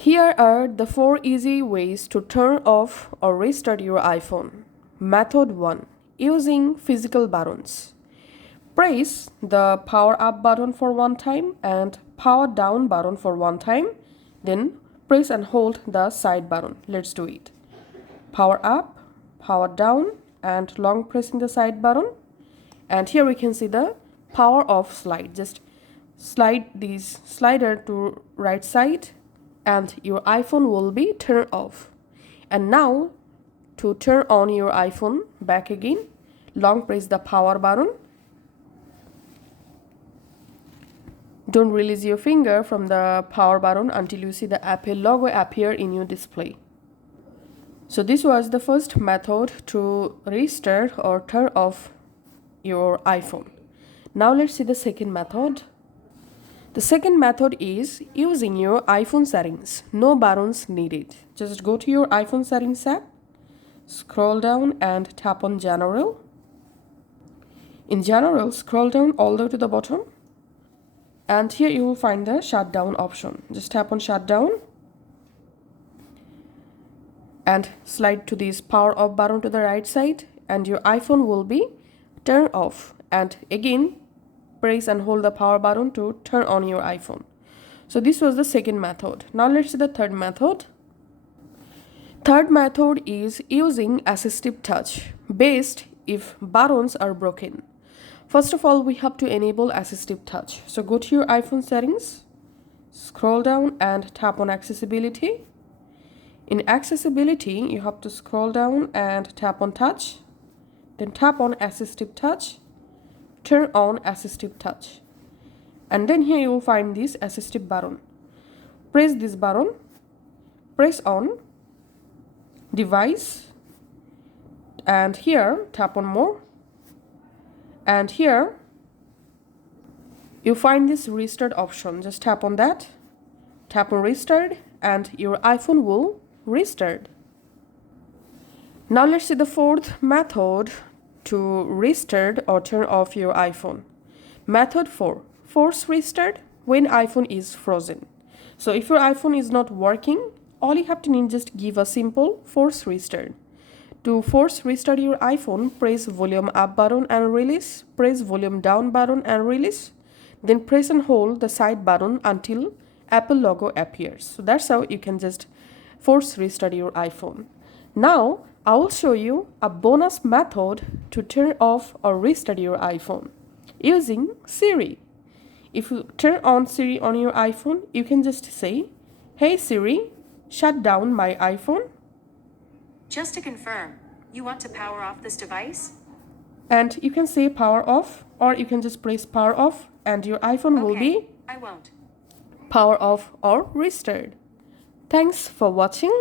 Here are the 4 easy ways to turn off or restart your iPhone. Method 1. Using physical buttons. Press the power up button for one time and power down button for one time. Then press and hold the side button. Let's do it. Power up, power down, and long pressing the side button. And here we can see the power off slide. Just slide this slider to right side and your iPhone will be turned off. And now to turn on your iPhone back again, long press the power button. Don't release your finger from the power button until you see the Apple logo appear in your display. So this was the first method to restart or turn off your iPhone. Now let's see the second method. The second method is using your iPhone settings. No buttons needed. Just go to your iPhone settings app, scroll down and tap on General. In General, scroll down all the way to the bottom. And here you will find the shutdown option. Just tap on shutdown and slide to this power off button to the right side and your iPhone will be turned off. And again, press and hold the power button to turn on your iPhone. So this was the second method. Now let's see the third method. Third method is using AssistiveTouch, best if buttons are broken. First of all, we have to enable AssistiveTouch. So go to your iPhone settings, scroll down and tap on accessibility. In accessibility, you have to scroll down and tap on touch, then tap on AssistiveTouch. Turn on AssistiveTouch, and then here you will find this assistive button. Press this button, press on device, and here tap on more, and here you find this restart option. Just tap on that, tap on restart, and your iPhone will restart. Now let's see the fourth method to restart or turn off your iPhone. Method 4. Force restart when iPhone is frozen. So if your iPhone is not working, all you have to need just give a simple force restart. To force restart your iPhone, press volume up button and release, press volume down button and release, then press and hold the side button until Apple logo appears. So that's how you can just force restart your iPhone. Now I will show you a bonus method to turn off or restart your iPhone using Siri. If you turn on Siri on your iPhone, you can just say, "Hey Siri, shut down my iPhone." Just to confirm, you want to power off this device? And you can say power off, or you can just press power off and your iPhone will be I won't. power off or restart. Thanks for watching.